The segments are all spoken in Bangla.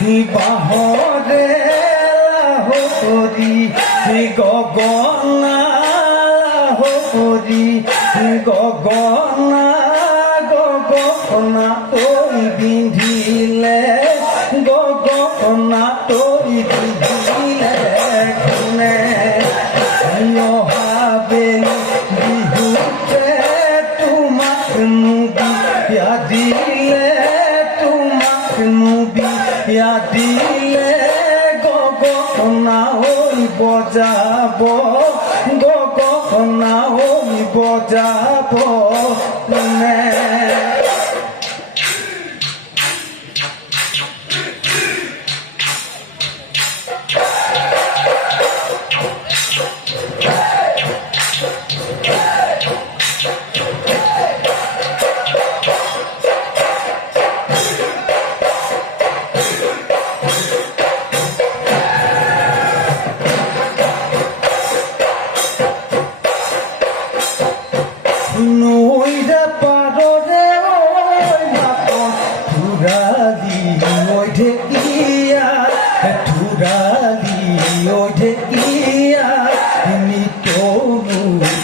বাহরে হরি গগনা হরি গগনা গগনা তোই বিধিলে গগনা তোই বিধিলে গুণে হাবেল বিহুতে তোমাক নুবিয়া দিলে তোমাক নুবিয়া দিলে গগনা ওই বজাব গগনা ওই বজাব নে নইরা পাররে ওই মাতন থুরালি ওই ঢেকিয়া থুরালি ওই ঢেকিয়া তিনি তনু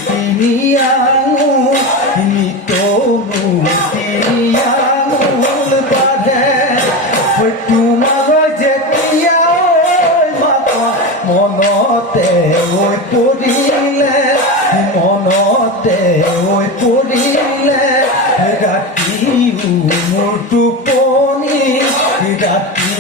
তিনি আঙুল তিনি তনু তিনি আঙুল বাঁধে ওই তোমার যেতিয়া ওই মাতন মনতে ওই পড়িলে মনতে ওই পড়িলে রাতি মোৰ টোপনি ৰাতি